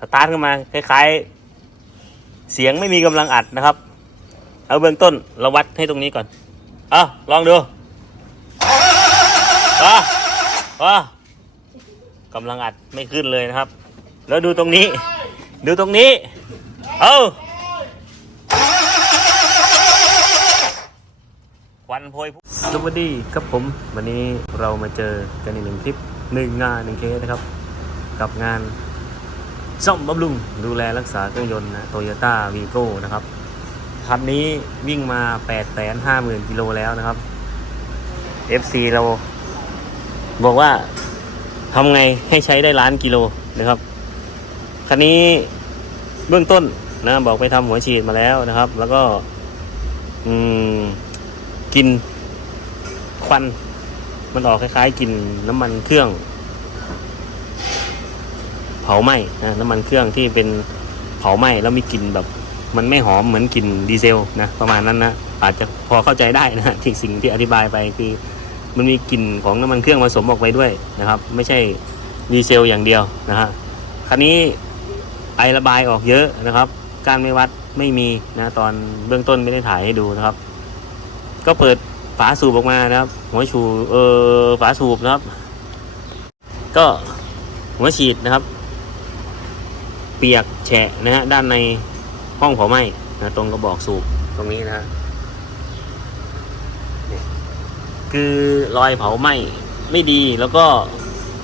สตาร์ทขึ้นมาคล้ายๆ เสียงไม่มีกำลังอัดนะครับ เอาเบื้องต้นเราวัดให้ตรงนี้ก่อนเอาลองดูว้าว้ากำลังอัดไม่ขึ้นเลยนะครับ แล้วดูตรงนี้ ดูตรงนี้ เอาควันโพยสวัสดีครับผม วันนี้เรามาเจอกันในหนึ่งคลิปหนึ่งงานหนึ่งเคสนะครับ กับงาน ซ่อมบำรุงดูแลรักษาเครื่องยนต์นะโตโยต้าวีโก้นะครับคันนี้วิ่งมา8 5 0 0 0 0กิโลแล้วนะครับ FC เราบอกว่าทำไงให้ใช้ได้ล้านกิโลนะครับคันนี้เบื้องต้นนะบอกไปทำหัวฉีดมาแล้วนะครับ แล้วก็กินควัน มันออกคล้ายๆกินน้ำมันเครื่อง ผาไหม้นะน้ำมันเครื่องที่เป็นเผาไหม้แล้วมีกลิ่นแบบ มันไม่หอมเหมือนกลิ่นดีเซลนะประมาณนั้นนะอาจจะพอเข้าใจได้นะที่สิ่งที่อธิบายไปคือมันมีกลิ่นของน้ำมันเครื่องผสมออกไปด้วยนะครับ ไม่ใช่ดีเซลอย่างเดียวนะฮะคันนี้ไอระบายออกเยอะนะครับ การไม่วัดไม่มีนะตอนเบื้องต้นไม่ได้ถ่ายให้ดูนะครับ ก็เปิดฝาสูบออกมานะครับ หัวชูเออฝาสูบนะครับ ก็หัวฉีดนะครับ เปียกแฉะนะฮะด้านในห้องเผาไหม้นะตรงกระบอกสูบตรงนี้นะฮะเนี่ยคือรอยเผาไหม้ไม่ดีแล้วก็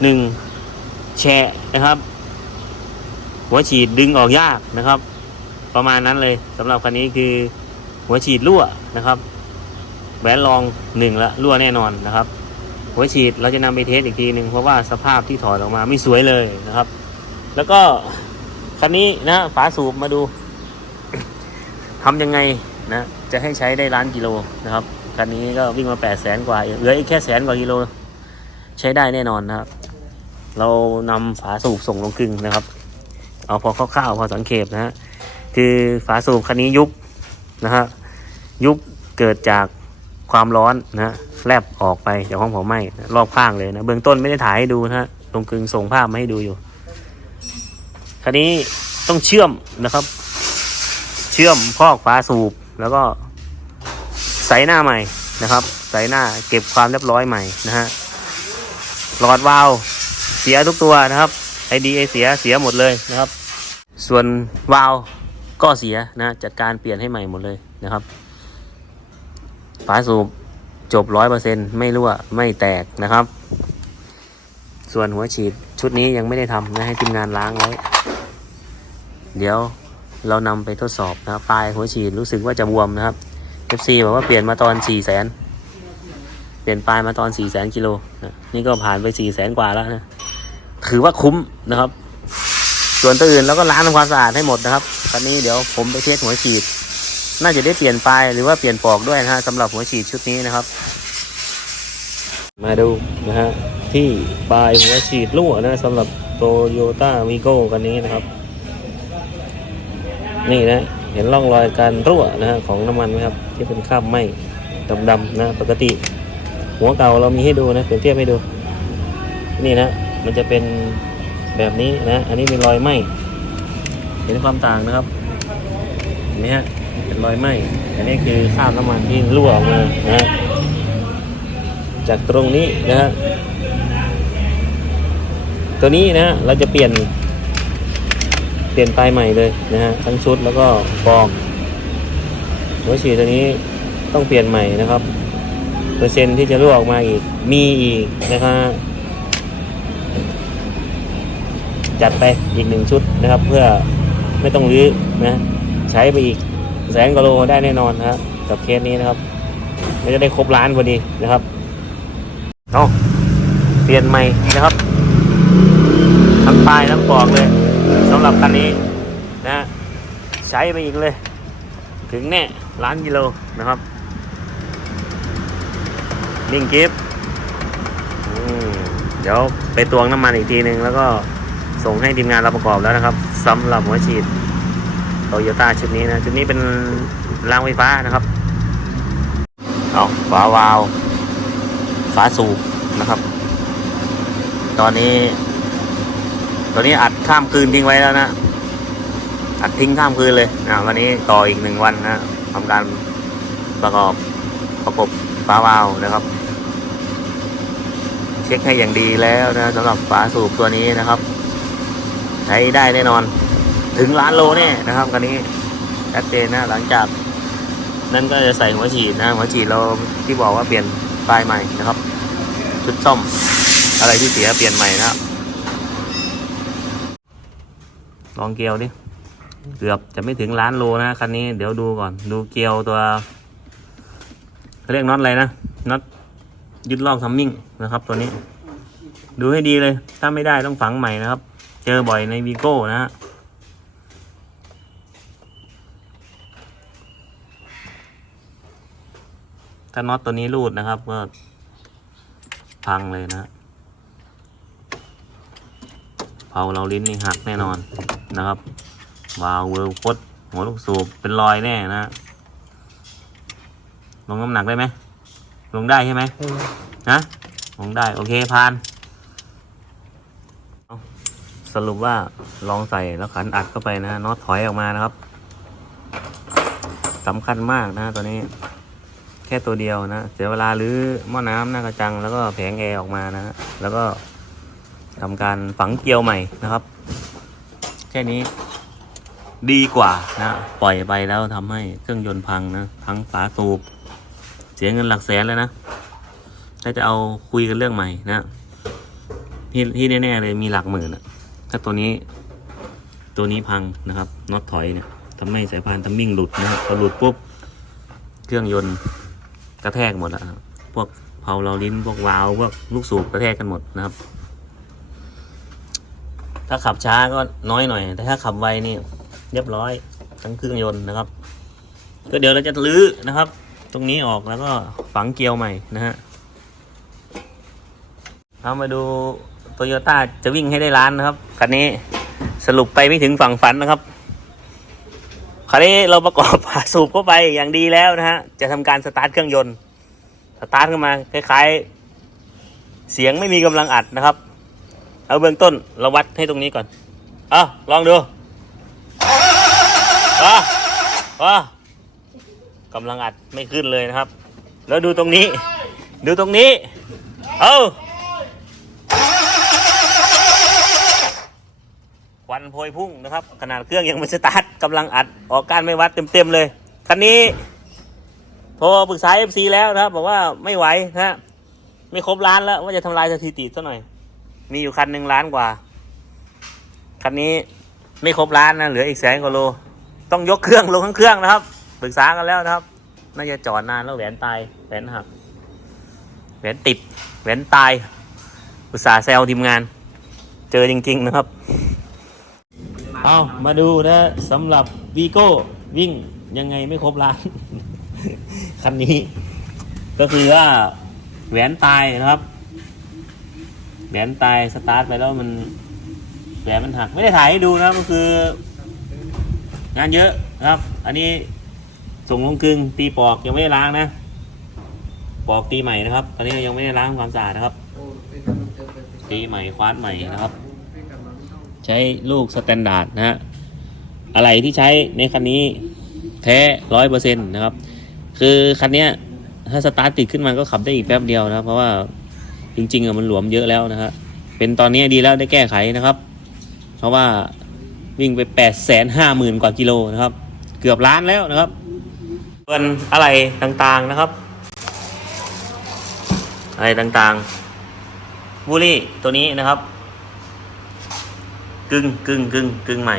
หนึ่งแฉะนะครับ หัวฉีดดึงออกยากนะครับ ประมาณนั้นเลยสำหรับคันนี้คือหัวฉีดรั่วนะครับแหวนรองหนึ่งละรั่วแน่นอนนะครับ หัวฉีดเราจะนำไปเทสอีกทีหนึ่งเพราะว่าสภาพที่ถอดออกมาไม่สวยเลยนะครับ แล้วก็ คันนี้นะฝาสูบมาดูทำยังไงนะจะให้ใช้ได้ล้านกิโลนะครับคันนี้ก็วิ่งมา8 0 0แสนกว่าเหลืออีกแค่แสนกว่ากิโล ใช้ได้แน่นอนนะครับ เรานำฝาสูบส่งลงกลึงนะครับ เอาพอคร่าวๆพอสังเขปนะฮะคือฝาสูบคันนี้ยุบนะฮะยุบเกิดจากความร้อนนะฮะแลบออกไปจากห้องเผาไหม้รอบข้างเลยนะเบื้องต้นไม่ได้ถ่ายให้ดูนะฮะลงกลึงส่งภาพมาให้ดูอยู่ คันนี้ต้องเชื่อมนะครับ เชื่อมพอกฝาสูบแล้วก็ใส่หน้าใหม่นะครับ ใส่หน้าเก็บความเรียบร้อยใหม่นะฮะหลอดวาล์วเสียทุกตัวนะครับไอดีไอเสียเสียหมดเลยนะครับ ส่วนวาล์วก็เสียนะจัดการเปลี่ยนให้ใหม่หมดเลยนะครับฝาสูบจบร้อยเปอร์เซ็นไม่รั่วไม่แตกนะครับ ส่วนหัวฉีดชุดนี้ยังไม่ได้ทำนะให้ทีมงานล้างไว้ เดี๋ยวเรานำไปทดสอบนะครับปลายหัวฉีดรู้สึกว่าจะบวมนะครับ FC บอกว่าเปลี่ยนมาตอน4 0 0แสนเปลี่ยนปลายมาตอน4 0 0แสนกิโลนะนี่ก็ผ่านไป4 0 0แสนกว่าแล้วนะถือว่าคุ้มนะครับ ส่วนตัวอื่นเราก็ล้างทำความสะอาดให้หมดนะครับ ตอนนี้เดี๋ยวผมไปเทสหัวฉีด น่าจะได้เปลี่ยนปลายหรือว่าเปลี่ยนปลอกด้วยนะฮะสำหรับหัวฉีดชุดนี้นะครับ มาดูนะฮะที่ปลายหัวฉีดรั่วนะสำหรับโตโยต้าวีโก้กันนี้นะครับ นี่นะเห็นร่องรอยการรั่วนะฮะของน้ำมันไหมครับที่เป็นคราบไหม้ดำๆนะปกติ หัวเก่าเรามีให้ดูนะเปรียบเทียบให้ดู นี่นะมันจะเป็นแบบนี้นะอันนี้เป็นรอยไหมเห็นความต่างนะครับเห็นไหมฮะเป็นรอยไหมอันนี้คือคราบน้ำมันที่รั่วออกมานะฮะจากตรงนี้นะฮะตัวนี้นะเราจะเปลี่ยน เปลี่ยนปลายใหม่เลยนะฮะทั้งชุดแล้วก็ฟองหัวฉีดตัวนี้ต้องเปลี่ยนใหม่นะครับ เปอร์เซ็นที่จะรั่วออกมาอีกมีอีกนะครับจัดไปอีกหนึ่งชุดนะครับ เพื่อไม่ต้องรื้อนะ ใช้ไปอีกแสนกว่าโลได้แน่นอนนะครับกับเคสนี้นะครับไม่จะได้ครบล้านพอดีนะครับเอาเปลี่ยนใหม่นะครับทั้งปลายทั้งปลอกเลย สำหรับคันนี้นะ ใช้ไปอีกเลย ถึงแน่ล้านกิโลนะครับนิ่งกิฟต์เดี๋ยวไปตวงน้ำมันอีกทีนึง แล้วก็ส่งให้ทีมงานเราประกอบแล้วนะครับสำหรับหัวฉีดโตโยต้าชุดนี้นะชุดนี้เป็นรางไฟฟ้านะครับเอาฝาวาล์วฝาสูบนะครับ ตอนนี้ ตัวนี้อัดข้ามคืนทิ้งไว้แล้วนะอัดทิ้งข้ามคืนเลยนะวันนี้ต่ออีกหนึ่งวันนะทำการประกอบประกบฝาวาล์วนะครับ เช็คให้อย่างดีแล้วนะสำหรับฝาสูบตัวนี้นะครับ ใช้ได้แน่นอน ถึงล้านโลแน่นะครับคันนี้ชัดเจนนะหลังจากนั่นก็จะใส่หัวฉีดนะหัวฉีดเราที่บอกว่าเปลี่ยนปลายใหม่นะครับชุดซ่อมอะไรที่เสียเปลี่ยนใหม่นะครับ ลองเกลียวดิ เกือบจะไม่ถึงล้านโลนะคันนี้เดี๋ยวดูก่อน ดูเกลียวตัวเรียกน็อตอะไรนะน็อตยึดลอกทัมมิ่งนะครับ ตัวนี้ ดูให้ดีเลย ถ้าไม่ได้ต้องฝังใหม่นะครับ เจอบ่อยในวีโก้นะฮะถ้าน็อตตัวนี้รูดนะครับ ก็พังเลยนะเผาเราลิ้นนี่หักแน่นอน นะครับวาล์วเวิร์คดหัวลูกสูบเป็นรอยแน่นะลงน้ำหนักได้ไหมลงได้ใช่ไหมนะลงได้โอเคพานเอาสรุปว่าลองใส่แล้วขันอัดเข้าไปนะน็อตถอยออกมานะครับสำคัญมากนะตัวนี้ แค่ตัวเดียวนะ เสียเวลาหรือหม้อน้ำหน้ากระจัง แล้วก็แผงแอร์ออกมานะแล้วก็ทำการฝังเกลียวใหม่นะครับแค่นี้ ดีกว่านะปล่อยไปแล้วทำให้เครื่องยนต์พังนะพังฝาสูบเสียเงินหลักแสนเลยนะถ้าจะเอาคุยกันเรื่องใหม่นะที่ที่แน่ๆเลยมีหลักหมื่นอะถ้าตัวนี้ ตัวนี้พังนะครับน็อตถอยเนี่ยทำให้สายพานทัมมิ่งหลุดนะครับพอหลุดปุ๊บเครื่องยนต์กระแทกหมดแล้วพวกเผาเราลิ้นพวกวาล์วพวกลูกสูบกระแทกกันหมดนะครับ ถ้าขับช้าก็น้อยหน่อย แต่ถ้าขับไวนี่เรียบร้อยทั้งเครื่องยนต์นะครับ ก็เดี๋ยวเราจะลื้อนะครับ ตรงนี้ออกแล้วก็ฝังเกลียวใหม่นะฮะเอามาดูโตโยต้าจะวิ่งให้ได้ล้านนะครับคันนี้สรุปไปไม่ถึงฝั่งฝันนะครับคราวนี้เราประกอบฝาสูบเข้าไปอย่างดีแล้วนะฮะ จะทำการสตาร์ทเครื่องยนต์ สตาร์ทขึ้นมาคล้ายๆ เสียงไม่มีกำลังอัดนะครับ เอาเบื้องต้นเราวัดให้ตรงนี้ก่อนอะลองดูอะอะกำลังอัดไม่ขึ้นเลยนะครับ แล้วดูตรงนี้ ดูตรงนี้ เอาควันโพยพุ่งนะครับ ขนาดเครื่องยังไม่สตาร์ทกำลังอัดออกการไม่วัดเต็มๆเลยคันนี้โทรปรึกษา FC แล้วนะครับ บอกว่าไม่ไหวนะฮะไม่ครบล้านแล้วว่าจะทำลายสถิติซะหน่อย มีอยู่คันหนึ่งล้านกว่า คันนี้ไม่ครบล้านนะ เหลืออีกแสนกว่าโล ต้องยกเครื่องลงทั้งเครื่องนะครับ ปรึกษากันแล้วนะครับ น่าจะจอดนานแล้วแหวนตาย แหวนหัก แหวนติด แหวนตาย อุตสาห์แซวทีมงาน เจอจริง ๆ นะครับ เอามาดูนะสำหรับวีโก้วิ่งยังไงไม่ครบล้าน คันนี้ ก็คือว่าแหวนตายนะครับ หวนตายสตาร์ทไปแล้วมันแหวนมันหัก ไม่ได้ถ่ายให้ดูนะครับก็คือ งานเยอะนะครับ อันนี้ส่งลงกึงตีปอกยังไม่ได้ล้างนะ ปอกตีใหม่นะครับตอนนี้ยังไม่ได้ล้างความสะอาดนะครับ ตีใหม่คว้านใหม่นะครับ ใช้ลูกสแตนดาร์ดนะฮะอะไรที่ใช้ในคันนี้แท้ร้อยเปอร์เซ็นต์นะครับ คือคันเนี้ยถ้าสตาร์ทติดขึ้นมาก็ขับได้อีกแป๊บเดียวนะครับเพราะว่า จริงๆอะมันหลวมเยอะแล้วนะฮะเป็นตอนนี้ดีแล้วได้แก้ไขนะครับ เพราะว่าวิ่งไปแปดแสนห้าหมื่นกว่ากิโลนะครับ เกือบล้านแล้วนะครับส่วนอะไรต่างๆนะครับ อะไรต่างๆบูลี่ตัวนี้นะครับ กึ่งกึ่งกึ่งกึ่งใหม่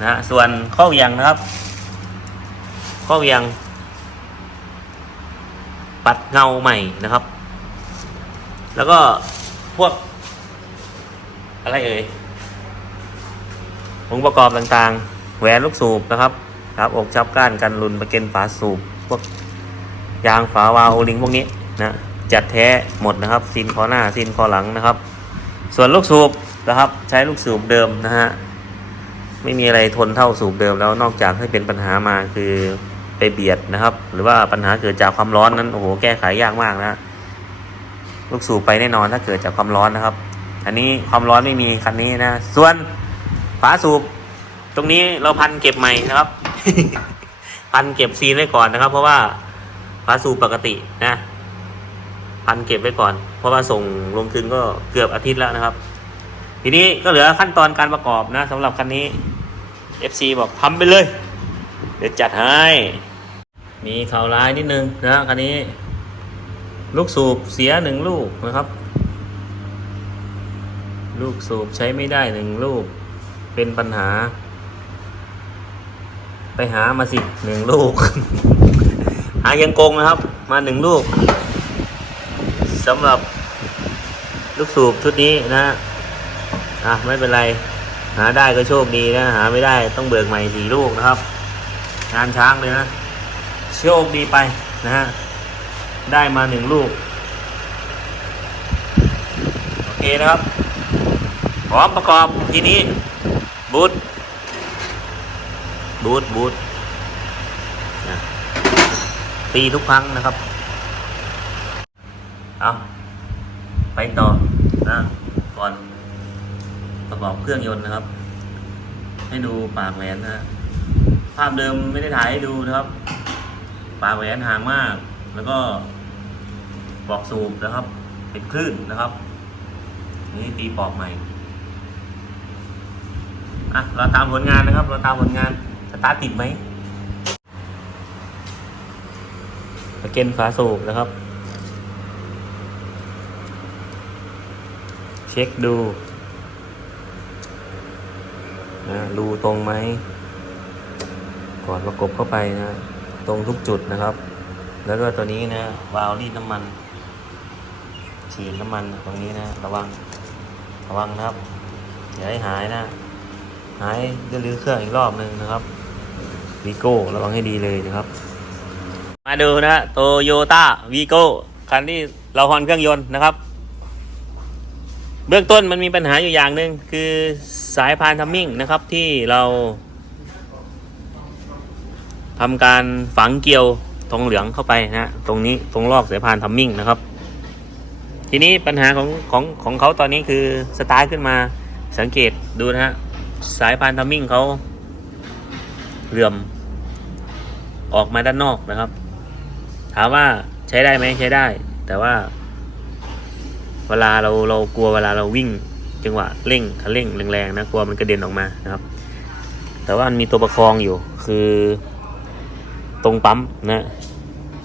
นะฮะส่วนข้อเหวียงนะครับ ข้อเหวียงปัดเงาใหม่นะครับ แล้วก็พวก อะไรเอ่ยองค์ประกอบต่างๆ แหวนลูกสูบนะครับครับอกจับก้านกันรุนประเก็นฝาสูบพวกยางฝาวาล์วโอลิงพวกนี้นะจัดแท้หมดนะครับซีนคอหน้าซีนคอหลังนะครับ ส่วนลูกสูบนะครับ ใช้ลูกสูบเดิมนะฮะไม่มีอะไรทนเท่าสูบเดิมแล้วนอกจากให้เป็นปัญหามาคือไปเบียดนะครับ หรือว่าปัญหาเกิดจากความร้อนนั้นโอ้โหแก้ไขยากมากนะฮะ ลูกสูบไปแน่นอนถ้าเกิดจากความร้อนนะครับ อันนี้ความร้อนไม่มีคันนี้นะ ส่วนฝาสูบ ตรงนี้เราพันเก็บใหม่นะครับ พันเก็บซีนไว้ก่อนนะครับ เพราะว่าฝาสูบปกตินะ พันเก็บไว้ก่อน เพราะว่าส่งลงคืนก็เกือบอาทิตย์แล้วนะครับ ทีนี้ก็เหลือขั้นตอนการประกอบนะสำหรับคันนี้ FC บอกทำไปเลย เดี๋ยวจัดให้ มีข่าวร้ายนิดนึงนะคันนี้ ลูกสูบเสียหนึ่งลูกนะครับ ลูกสูบใช้ไม่ได้หนึ่งลูก เป็นปัญหา ไปหามาสิหนึ่งลูก หายังกงนะครับ มาหนึ่งลูกสำหรับลูกสูบชุดนี้นะอะไม่เป็นไร หาได้ก็โชคดีนะหาไม่ได้ต้องเบิกใหม่สี่ลูกนะครับ งานช้างเลยนะ โชคดีไปนะฮะ ได้มาหนึ่งลูก โอเคนะครับ พร้อมประกอบทีนี้ บูทบูทบูทตีทุกครั้งนะครับ เอาไปต่อนะก่อนประกอบเครื่องยนต์นะครับ ให้ดูปากแหวนนะฮะภาพเดิมไม่ได้ถ่ายให้ดูนะครับ ปากแหวนห่างมาก แล้วก็ปลอกสูบนะครับ เป็นคลื่นนะครับ นี่ตีปลอกใหม่อะเราตามผลงานนะครับ เราตามผลงานสตาร์ติดไหมประเก็นฝาสูบนะครับ เช็คดูนะรูตรงไหมก่อนประกบเข้าไปนะ ตรงทุกจุดนะครับ แล้วก็ตัวนี้นะวาล์วรีดน้ำมันฉีดน้ำมันตรงนี้นะ ระวังระวังนะครับอย่าให้หายนะ หายจะรื้อเครื่องอีกรอบหนึ่งนะครับวีโก้ระวังให้ดีเลยนะครับ มาดูนะโตโยต้าวีโก้คันที่เราฮอนเครื่องยนต์นะครับ เบื้องต้นมันมีปัญหาอยู่อย่างหนึ่งคือสายพานทัมมิ่งนะครับที่เราทำการฝังเกลียว ทองเหลืองเข้าไปนะตรงนี้ตรงลอกสายพานทัมมิ่งนะครับ ทีนี้ปัญหาของของของเขาตอนนี้คือสตาร์ทขึ้นมาสังเกตดูนะฮะสายพานทัมมิ่งเขาเหลื่อมออกมาด้านนอกนะครับ ถามว่าใช้ได้ไหมใช้ได้ แต่ว่า เวลาเราเรากลัวเวลาเราวิ่ง จังหวะเร่งคันเร่งแรงๆนะกลัวมันกระเด็นออกมานะครับ แต่ว่ามันมีตัวประคองอยู่คือ ตรงปั๊มนะ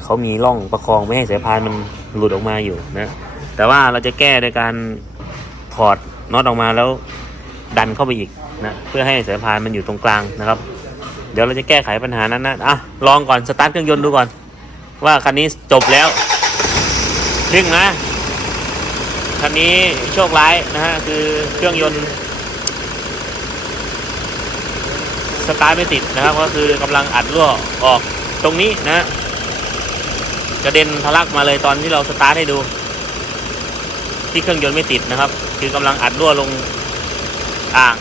เขามีร่องประคองไม่ให้สายพานมันหลุดออกมาอยู่นะแต่ว่าเราจะแก้โดยการถอดน็อตออกมาแล้วดันเข้าไปอีกนะเพื่อให้สายพานมันอยู่ตรงกลางนะครับ เดี๋ยวเราจะแก้ไขปัญหานั้นนะอะลองก่อนสตาร์ทเครื่องยนต์ดูก่อน ว่าคันนี้จบแล้วทึ่งนะคันนี้โชคร้ายนะฮะคือเครื่องยนต์สตาร์ทไม่ติดนะครับ ก็คือกำลังอัดรั่วออก ตรงนี้นะ กระเด็นทะลักมาเลยตอนที่เราสตาร์ทให้ดู ที่เครื่องยนต์ไม่ติดนะครับ คือกำลังอัดรั่วลงอ่าง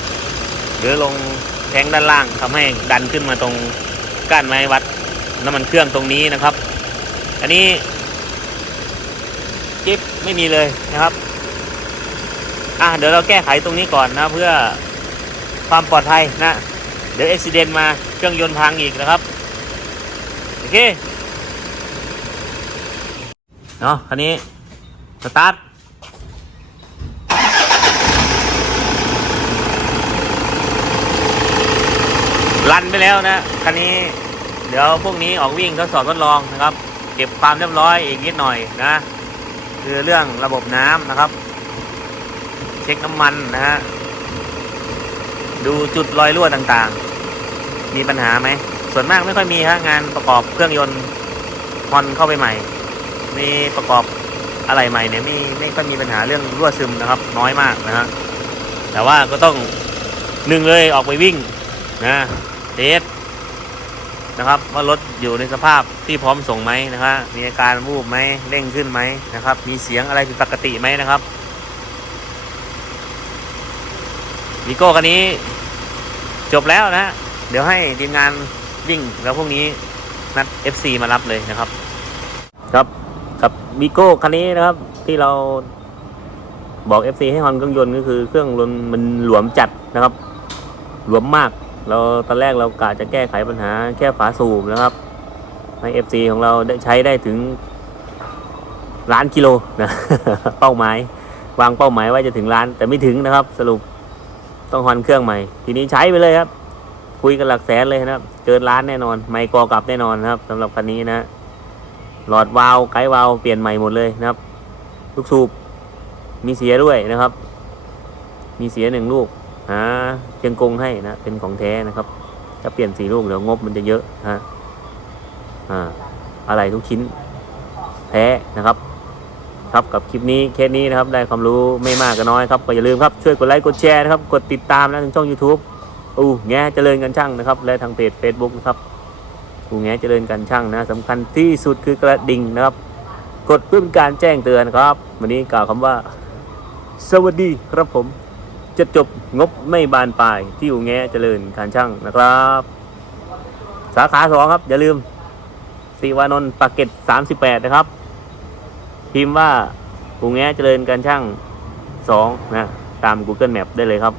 หรือลงแทงด้านล่างทำให้ดันขึ้นมาตรงก้านไม้วัดน้ำมันเครื่องตรงนี้นะครับ อันนี้กิ๊บไม่มีเลยนะครับอะเดี๋ยวเราแก้ไขตรงนี้ก่อนนะเพื่อความปลอดภัยนะ เดี๋ยวอุบิเหตุมาเครื่องยนต์พังอีกนะครับ อเคเนาะคันนี้สตาร์ทรันไปแล้วนะคันนี้เดี๋ยวพวกนี้ออกวิ่งทดสอบทดลองนะครับ เก็บความเรียบร้อยอีกนิดหน่อยนะคือเรื่องระบบน้ำนะครับ เช็คน้ำมันนะฮะดูจุดรอยรั่วต่างๆ มีปัญหาไหม ส่วนมากไม่ค่อยมีฮะงานประกอบเครื่องยนต์ฮอนเข้าไปใหม่ มีประกอบอะไรใหม่เนี่ยไม่ไม่ค่อยมีปัญหาเรื่องรั่วซึมนะครับ น้อยมากนะฮะแต่ว่าก็ต้องหนึ่งเลยออกไปวิ่งนะเทสนะครับว่ารถอยู่ในสภาพที่พร้อมส่งไหมนะครับมีอาการวูบไหมเร่งขึ้นไหมนะครับ มีเสียงอะไรผิดปกติไหมนะครับวีโก้คันนี้จบแล้วนะ เดี๋ยวให้ทีมงาน วิ่ง แล้วพวกนี้นัด FC มารับเลยนะครับ ครับกับวีโก้คันนี้นะครับ ที่เราบอก FC ให้ฮอนเครื่องยนต์ก็คือเครื่องยนต์มันหลวมจัดนะครับ หลวมมาก เราตอนแรกเรากะจะแก้ไขปัญหาแค่ฝาสูบนะครับให้ FC ของเราได้ใช้ได้ถึงล้านกิโลนะเป้าหมายวางเป้าหมายว่าจะถึงล้านแต่ไม่ถึงนะครับ สรุปต้องฮอนเครื่องใหม่ ทีนี้ใช้ไปเลยครับ คุยกันหลักแสนเลยนะครับ เกินล้านแน่นอน ไม่กอกลับแน่นอนนะครับสำหรับคันนี้นะ หลอดวาล์วไกด์วาล์วเปลี่ยนใหม่หมดเลยนะครับลูกสูบมีเสียด้วยนะครับ มีเสียหนึ่งลูกหาเชียงกงให้นะ เป็นของแท้นะครับถ้าเปลี่ยนสีลูกเดี๋ยวงบมันจะเยอะฮะอ่าอะไรทุกชิ้นแท้นะครับครับกับคลิปนี้เคสนี้นะครับได้ความรู้ไม่มากก็น้อยครับก็อย่าลืมครับช่วยกดไลค์กดแชร์นะครับ กดติดตามนะทางช่อง YouTube อูแง่เจริญกันช่างนะครับ และทางเพจ Facebook นะครับอูแง่เจริญกันช่างนะสำคัญที่สุดคือกระดิ่งนะครับ กดเพื่อเป็นการแจ้งเตือนครับ วันนี้กล่าวคำว่า สวัสดีครับผม จะจบงบไม่บานปลายที่อูแง่เจริญการช่างนะครับ สาขาสองครับ อย่าลืมติวานนท์ปากเกร็ดสามสิบแปดนะครับ พิมพ์ว่าอูแง่เจริญการช่างสองนะตาม Google Map ได้เลยครับ